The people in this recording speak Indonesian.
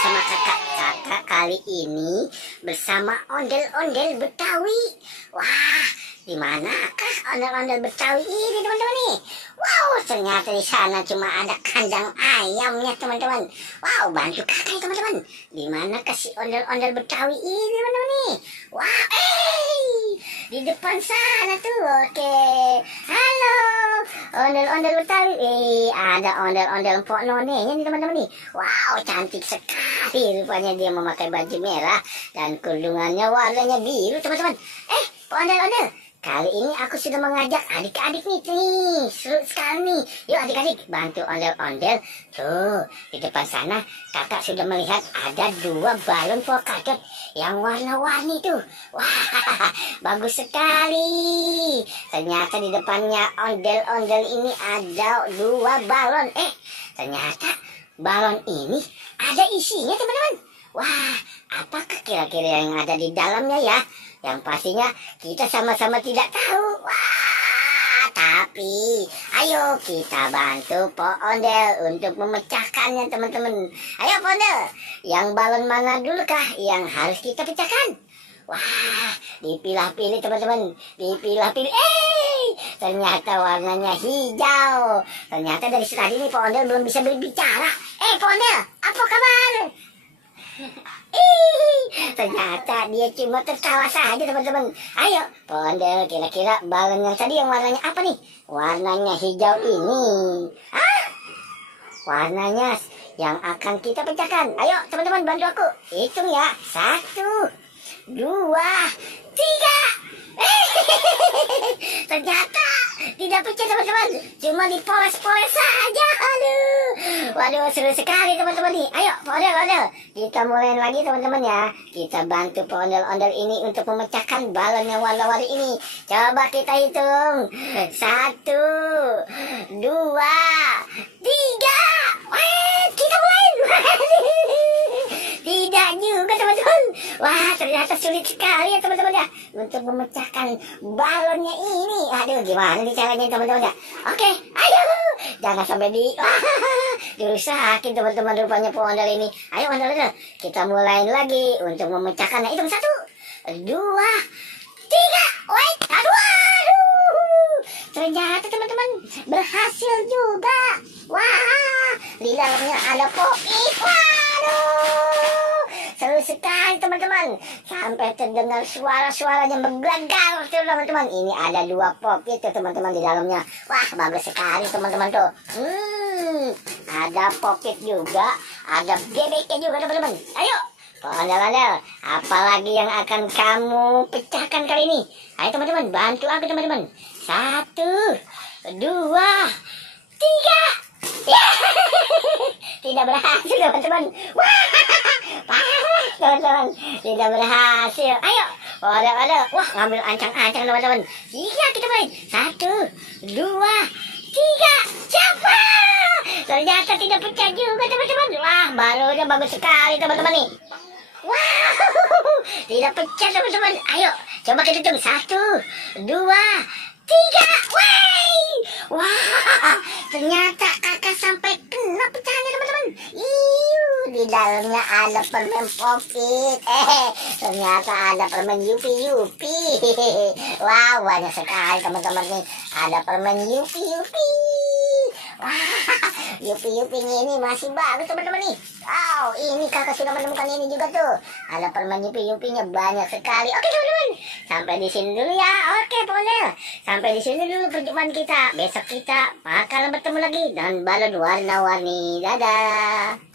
bersama kakak. Kakak kali ini bersama ondel-ondel Betawi. Wah, di manakah ondel-ondel Betawi ini teman-teman nih? Wow, ternyata di sana cuma ada kandang ayamnya teman-teman. Wow, bantu kakak ya teman-teman. Di manakah si ondel-ondel Betawi ini teman-teman nih? Wah, di depan sana tuh. Oke, halo ondel-ondel Betawi. Ada ondel-ondel Mpok Nonenya nih teman-teman nih. Wow, cantik sekali. Rupanya dia memakai baju merah dan kerudungannya warnanya biru teman-teman. Pak ondel-ondel, kali ini aku sudah mengajak adik-adik nih. Seru sekali nih. Yuk adik-adik, bantu ondel-ondel. Tuh, di depan sana kakak sudah melihat ada 2 balon polkadot yang warna-warni tuh. Wah, bagus sekali. Ternyata di depannya ondel-ondel ini ada 2 balon. Ternyata balon ini ada isinya teman-teman. Wah, apakah kira-kira yang ada di dalamnya ya? Yang pastinya kita sama-sama tidak tahu. Wah, tapi ayo kita bantu Pak Ondel untuk memecahkannya teman-teman. Ayo Pak Ondel, yang balon mana dulu kah yang harus kita pecahkan? Wah, dipilah-pilih teman-teman, dipilah-pilih. Ternyata warnanya hijau. Ternyata dari tadi nih Pak Ondel belum bisa berbicara. Pak Ondel, apa kabar? Ternyata dia cuma tertawa saja teman-teman. Ayo, Pak Ondel, kira-kira balon yang tadi yang warnanya apa nih? Warnanya hijau ini. Warnanya yang akan kita pecahkan. Ayo teman-teman, bantu aku. Hitung ya. 1, 2, 3. Ternyata tidak pecah teman-teman, cuma dipoles-poles saja. Waduh, seru sekali teman-teman nih. Ayo Pak Ondel, kita mulai lagi teman-teman ya. Kita bantu Pak Ondel ini untuk memecahkan balon yang warna-warni ini. Coba kita hitung. 1, 2, 3. Kita mulai. Tidak juga teman-teman. Wah, ternyata sulit sekali ya teman-teman ya untuk memecahkan balonnya ini. Aduh, gimana nih caranya teman-teman ya? Oke, ayo. Jangan sampai dirusakin teman-teman rupanya Pak Ondel ini. Ayo ondel-ondel, kita mulai lagi untuk memecahkannya. Hitung 1, 2, 3. Aduh. Ternyata teman-teman berhasil juga. Wah, di dalamnya ada popit. Waduh, seru sekali teman-teman. Sampai terdengar suara-suaranya bergegar tuh teman-teman. Ini ada 2 popit tuh teman-teman di dalamnya. Wah, bagus sekali teman-teman tuh. Ada popit juga, ada bebeknya juga teman-teman. Ayo, Pak Ondel-ondel, apalagi yang akan kamu pecahkan kali ini? Ayo teman-teman, bantu aku teman-teman. 1, 2, 3. Tidak berhasil teman-teman. Wah, parah teman-teman, tidak berhasil. Ayo, Ondel-ondel, wah ngambil ancang-ancang teman-teman. Iya, kita mulai. 1, 2, 3. Siapa? Ternyata tidak pecah juga teman-teman. Wah, balonnya bagus sekali teman-teman nih. Wow, tidak pecah teman-teman. Ayo, coba kita hitung. 1, 2, 3. Wah, ternyata kakak sampai kena pecahannya teman-teman. Di dalamnya ada permen popit. Ternyata ada permen yupi-yupi. Wow, banyak sekali teman-teman nih. Ada permen yupi-yupi. Wah, yupi-yupinya ini masih bagus teman-teman nih. Wow, ini kakak sudah menemukan ini juga tuh. Ada permen yupi-yupinya banyak sekali. Oke teman-teman, sampai di sini dulu ya. Oke Pak Ondel, sampai di sini dulu perjumpaan kita. Besok kita bakalan bertemu lagi dengan balon warna-warni. Dadah.